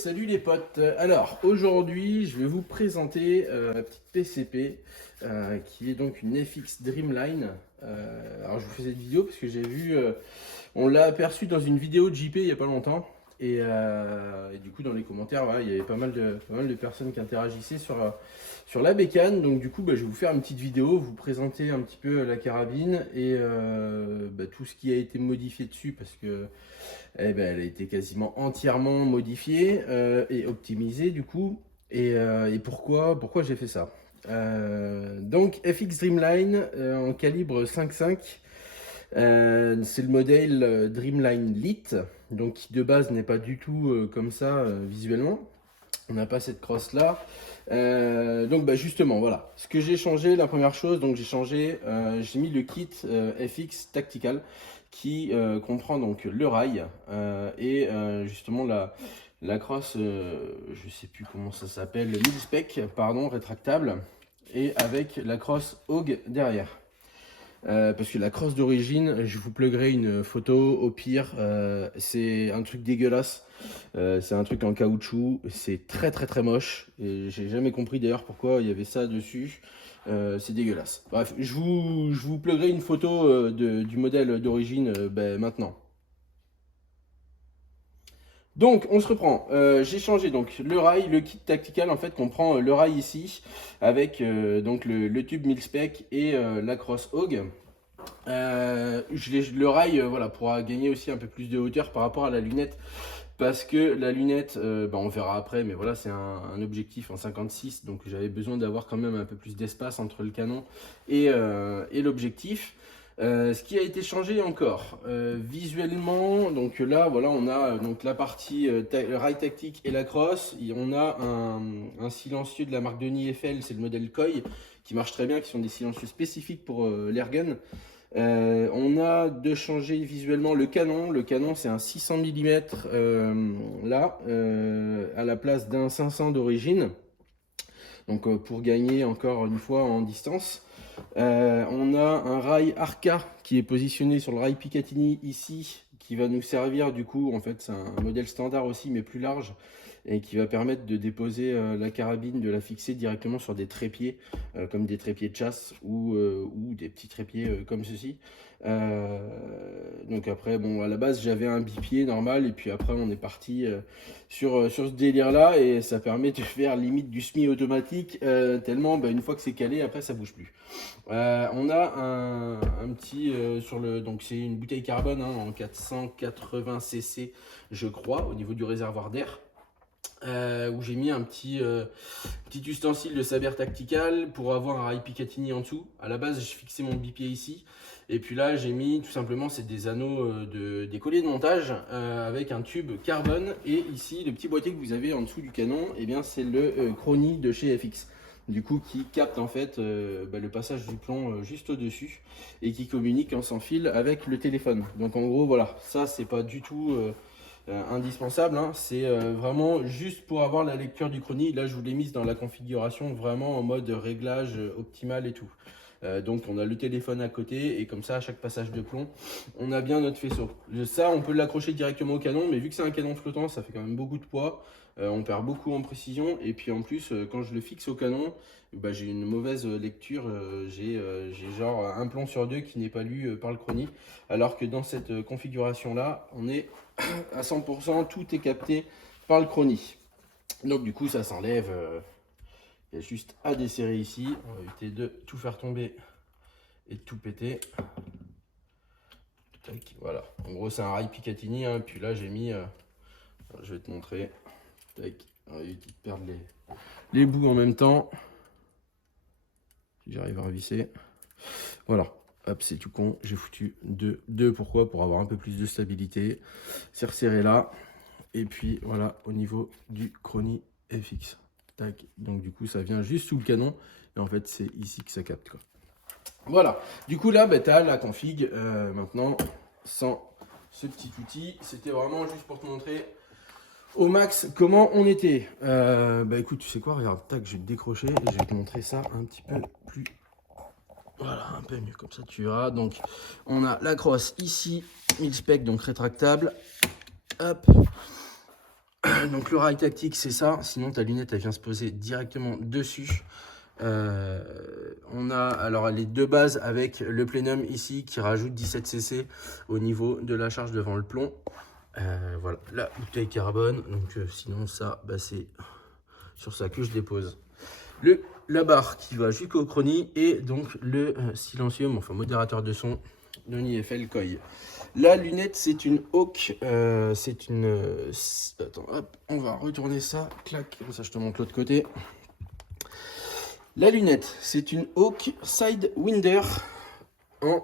Salut les potes. Alors aujourd'hui je vais vous présenter ma petite PCP qui est donc une FX Dreamline. Alors je vous fais cette vidéo parce que j'ai vu, on l'a aperçu dans une vidéo de JP il n'y a pas longtemps. Et du coup dans les commentaires voilà, il y avait pas mal de personnes qui interagissaient sur la bécane. Donc du coup je vais vous faire une petite vidéo, vous présenter un petit peu la carabine et tout ce qui a été modifié dessus parce que elle a été quasiment entièrement modifiée et optimisée du coup. Et pourquoi j'ai fait ça. Donc FX Dreamline en calibre 5.5. C'est le modèle Dreamline Lite, donc qui de base n'est pas du tout comme ça visuellement. On n'a pas cette crosse là. Donc justement voilà, ce que j'ai changé, la première chose, donc j'ai mis le kit FX Tactical qui comprend donc le rail et justement la crosse, je sais plus comment ça s'appelle, mil-spec, pardon, rétractable, et avec la crosse Hogue derrière. Parce que la crosse d'origine, je vous pluguerai une photo au pire, c'est un truc dégueulasse, c'est un truc en caoutchouc, c'est très moche, et j'ai jamais compris d'ailleurs pourquoi il y avait ça dessus, c'est dégueulasse. Bref, je vous pluguerai une photo du modèle d'origine maintenant. Donc on se reprend, j'ai changé donc le rail, le kit tactical en fait comprend le rail ici avec donc le tube mil-spec et la crosse Hogue. Le rail voilà, pourra gagner aussi un peu plus de hauteur par rapport à la lunette parce que la lunette, on verra après, mais voilà, c'est un objectif en 56, donc j'avais besoin d'avoir quand même un peu plus d'espace entre le canon et l'objectif. Ce qui a été changé encore visuellement, donc là voilà, on a donc la partie rail tactique et la crosse. On a un silencieux de la marque Denis Eiffel, c'est le modèle Koi, qui marche très bien, qui sont des silencieux spécifiques pour l'airgun. On a de changer visuellement le canon. Le canon c'est un 600 mm là, à la place d'un 500 d'origine. Donc pour gagner encore une fois en distance. On a un rail Arca qui est positionné sur le rail Picatinny ici, qui va nous servir du coup, en fait c'est un modèle standard aussi mais plus large, et qui va permettre de déposer la carabine, de la fixer directement sur des trépieds, comme des trépieds de chasse ou des petits trépieds comme ceci. Donc après, bon, à la base j'avais un bipied normal, et puis après on est parti sur ce délire là, et ça permet de faire limite du semi-automatique, tellement une fois que c'est calé, après ça bouge plus. On a un petit donc c'est une bouteille carbone en 480 cc je crois, au niveau du réservoir d'air. Où j'ai mis un petit ustensile de saber tactical pour avoir un rail Picatinny en dessous. À la base, j'ai fixé mon bipied ici, et puis là, j'ai mis tout simplement, c'est des anneaux des colliers de montage avec un tube carbone. Et ici, le petit boîtier que vous avez en dessous du canon, et bien c'est le Crony de chez FX. Du coup, qui capte en fait le passage du plomb juste au-dessus et qui communique en sans fil avec le téléphone. Donc en gros, voilà, ça c'est pas du tout indispensable, hein. C'est vraiment juste pour avoir la lecture du Crony. Là je vous l'ai mise dans la configuration vraiment en mode réglage optimal et tout. Donc on a le téléphone à côté, et comme ça à chaque passage de plomb on a bien notre faisceau. Ça on peut l'accrocher directement au canon, mais vu que c'est un canon flottant, ça fait quand même beaucoup de poids, on perd beaucoup en précision, et puis en plus quand je le fixe au canon, j'ai une mauvaise lecture, j'ai genre un plomb sur deux qui n'est pas lu par le Crony, alors que dans cette configuration là on est à 100%, tout est capté par le Crony. Donc du coup ça s'enlève, il y a juste à desserrer ici. On va éviter de tout faire tomber et de tout péter. Tac, voilà, en gros c'est un rail Picatinny, hein. Puis là j'ai mis, je vais te montrer, tac, on va éviter de perdre les bouts en même temps, si j'arrive à revisser. Voilà, hop, c'est tout con, j'ai foutu deux. Pourquoi? Pour avoir un peu plus de stabilité. C'est resserré là. Et puis voilà, au niveau du Crony FX. Tac. Donc du coup ça vient juste sous le canon, et en fait c'est ici que ça capte, quoi. Voilà, du coup là tu as la config maintenant sans ce petit outil. C'était vraiment juste pour te montrer au max comment on était. Écoute, tu sais quoi, regarde, tac, je vais te décrocher et je vais te montrer ça un petit peu plus, voilà, un peu mieux, comme ça tu verras. Donc on a la crosse ici, mil-spec, donc rétractable, hop. Donc le rail tactique, c'est ça. Sinon, ta lunette, elle vient se poser directement dessus. On a alors les deux bases avec le plénum ici qui rajoute 17 cc au niveau de la charge devant le plomb. Voilà, la bouteille carbone. Donc sinon, ça, bah, c'est sur ça que je dépose. La barre qui va jusqu'au chrony et donc le silencieux, enfin modérateur de son de l'IFL Koi. La lunette, c'est une Hawk, c'est une... attends, hop, on va retourner ça, clac, comme ça je te montre l'autre côté. La lunette, c'est une Hawk Sidewinder en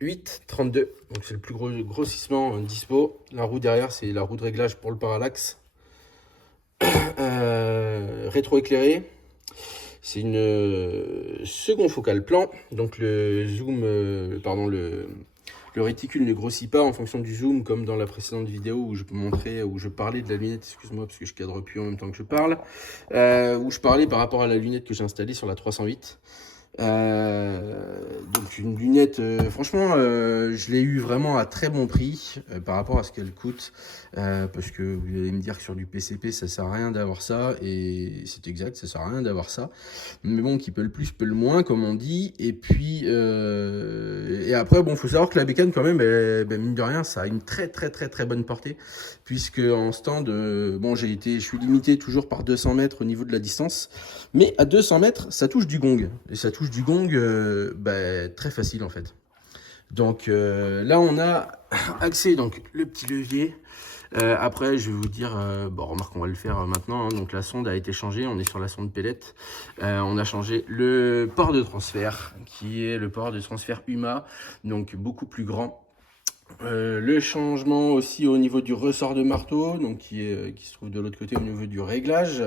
8,32. Donc c'est le plus gros grossissement dispo. La roue derrière, c'est la roue de réglage pour le parallaxe. Rétro-éclairé. C'est une second focal plan. Donc le zoom, le réticule ne grossit pas en fonction du zoom, comme dans la précédente vidéo où je montrais, où je parlais de la lunette, excuse-moi parce que je cadre plus en même temps que je parle, où je parlais par rapport à la lunette que j'ai installée sur la 308. Donc une lunette, franchement, je l'ai eu vraiment à très bon prix par rapport à ce qu'elle coûte, parce que vous allez me dire que sur du PCP ça sert à rien d'avoir ça, et c'est exact, ça sert à rien d'avoir ça, mais bon, qui peut le plus peut le moins comme on dit. Et puis et après bon, faut savoir que la bécane quand même, mine de rien, ça a une très bonne portée, puisque en stand, bon, je suis limité toujours par 200 mètres au niveau de la distance, mais à 200 mètres ça touche du gong, et ça touche du gong très facile en fait. Donc là on a accès, donc le petit levier. Après je vais vous dire, bon remarque on va le faire maintenant, hein. Donc la sonde a été changée, on est sur la sonde pellet. On a changé le port de transfert, qui est le port de transfert UMA, donc beaucoup plus grand. Le changement aussi au niveau du ressort de marteau, donc qui se trouve de l'autre côté au niveau du réglage.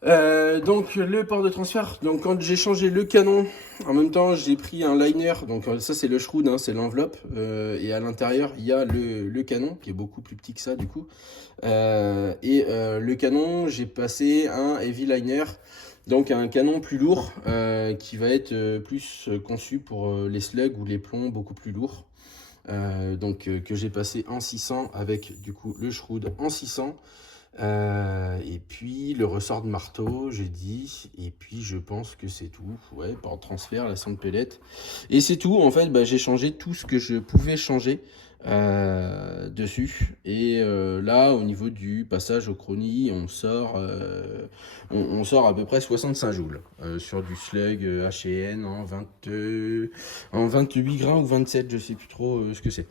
Donc le port de transfert, donc quand j'ai changé le canon, en même temps j'ai pris un liner, donc ça c'est le shroud, hein, c'est l'enveloppe, et à l'intérieur il y a le canon qui est beaucoup plus petit que ça du coup, le canon j'ai passé un heavy liner, donc un canon plus lourd, qui va être plus conçu pour les slugs ou les plombs beaucoup plus lourds, que j'ai passé en 600 avec du coup le shroud en 600. Et puis le ressort de marteau, j'ai dit, et puis je pense que c'est tout. Ouais, port de transfert, la sonde pellet, et c'est tout. En fait, j'ai changé tout ce que je pouvais changer dessus. Et là, au niveau du passage au chrony, on sort à peu près 65 joules sur du slug HN en 28 grains ou 27, je sais plus trop ce que c'est.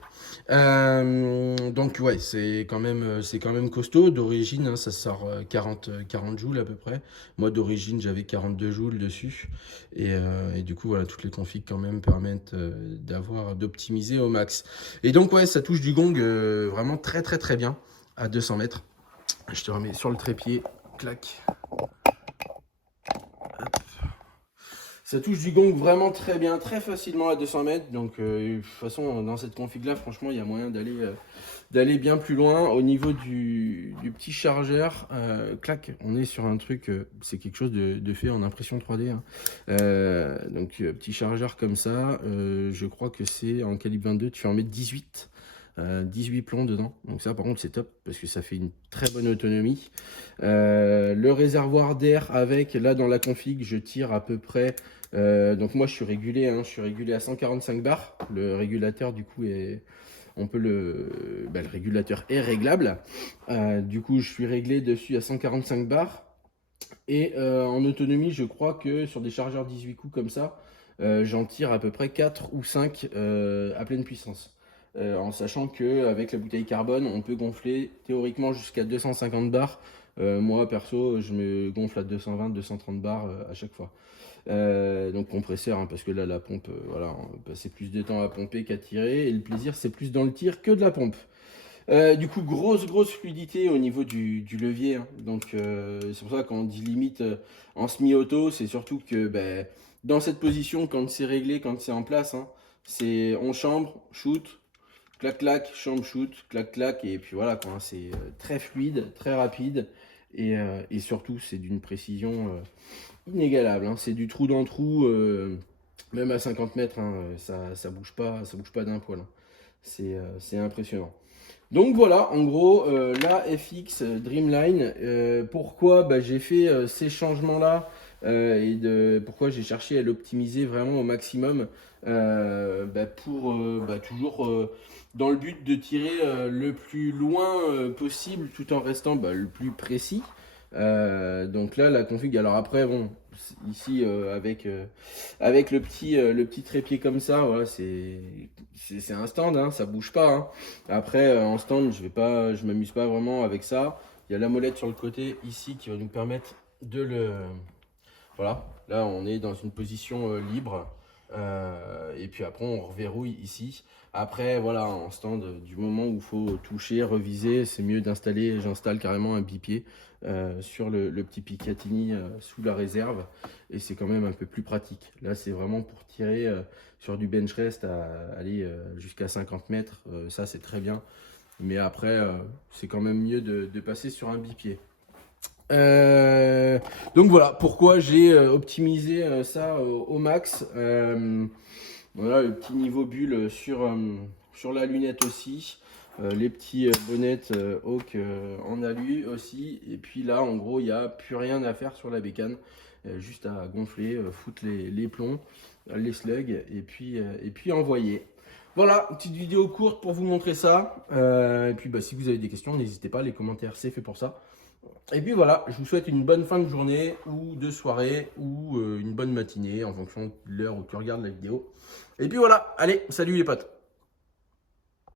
Donc ouais, c'est quand même costaud. D'origine, hein, ça sort 40 joules à peu près. Moi d'origine j'avais 42 joules dessus, et du coup voilà, toutes les configs quand même permettent d'optimiser au max. Et donc ouais, ça touche du gong vraiment très bien à 200 mètres. Je te remets sur le trépied, clac. Ça touche du gong vraiment très bien, très facilement à 200 mètres. Donc de toute façon, dans cette config là, franchement, il y a moyen d'aller bien plus loin. Au niveau du petit chargeur, clac, on est sur un truc, c'est quelque chose de fait en impression 3D, hein. Petit chargeur comme ça, je crois que c'est en calibre 22, tu en mets 18. 18 plombs dedans, donc ça par contre c'est top parce que ça fait une très bonne autonomie. Le réservoir d'air avec, là dans la config je tire à peu près, donc moi je suis régulé à 145 bars. Le régulateur du coup est, le régulateur est réglable, du coup je suis réglé dessus à 145 bars. Et en autonomie, je crois que sur des chargeurs 18 coups comme ça, j'en tire à peu près 4 ou 5 à pleine puissance. En sachant qu'avec la bouteille carbone, on peut gonfler théoriquement jusqu'à 250 bars. Moi, perso, je me gonfle à 220-230 bars à chaque fois. Donc compresseur, hein, parce que là, la pompe, voilà, on va passer plus de temps à pomper qu'à tirer. Et le plaisir, c'est plus dans le tir que de la pompe. Du coup, grosse fluidité au niveau du levier, hein. Donc c'est pour ça quand on dit limite en semi-auto, c'est surtout que dans cette position, quand c'est réglé, quand c'est en place, hein, c'est on chambre, shoot, clac clac, chambre, shoot, clac clac, et puis voilà quoi, hein. C'est très fluide, très rapide, et surtout c'est d'une précision inégalable, hein. C'est du trou dans trou, même à 50 mètres, hein, ça bouge pas d'un poil, hein. C'est impressionnant. Donc voilà, en gros, la FX Dreamline, pourquoi j'ai fait ces changements-là pourquoi j'ai cherché à l'optimiser vraiment au maximum pour toujours dans le but de tirer le plus loin possible tout en restant le plus précis. Donc là, la config, alors après, bon, ici avec le petit trépied comme ça, voilà, c'est un stand, hein, ça bouge pas, hein. Après, en stand, je m'amuse pas vraiment avec ça. Il y a la molette sur le côté ici qui va nous permettre de le... Voilà, là on est dans une position libre. Et puis après on reverrouille ici. Après voilà, en stand, du moment où il faut toucher, reviser, c'est mieux d'installer, j'installe carrément un bipied sur le petit Picatinny sous la réserve. Et c'est quand même un peu plus pratique. Là c'est vraiment pour tirer sur du bench rest à aller jusqu'à 50 mètres. Ça c'est très bien. Mais après c'est quand même mieux de passer sur un bipied. Donc voilà pourquoi j'ai optimisé ça au max. Voilà le petit niveau bulle sur la lunette aussi. Les petits bonnettes Hawk en alu aussi. Et puis là en gros il n'y a plus rien à faire sur la bécane. Juste à gonfler, foutre les plombs, les slugs et puis envoyer. Voilà, une petite vidéo courte pour vous montrer ça. Et puis si vous avez des questions, n'hésitez pas, les commentaires c'est fait pour ça. Et puis voilà, je vous souhaite une bonne fin de journée ou de soirée ou une bonne matinée en fonction de l'heure où tu regardes la vidéo. Et puis voilà, allez, salut les potes!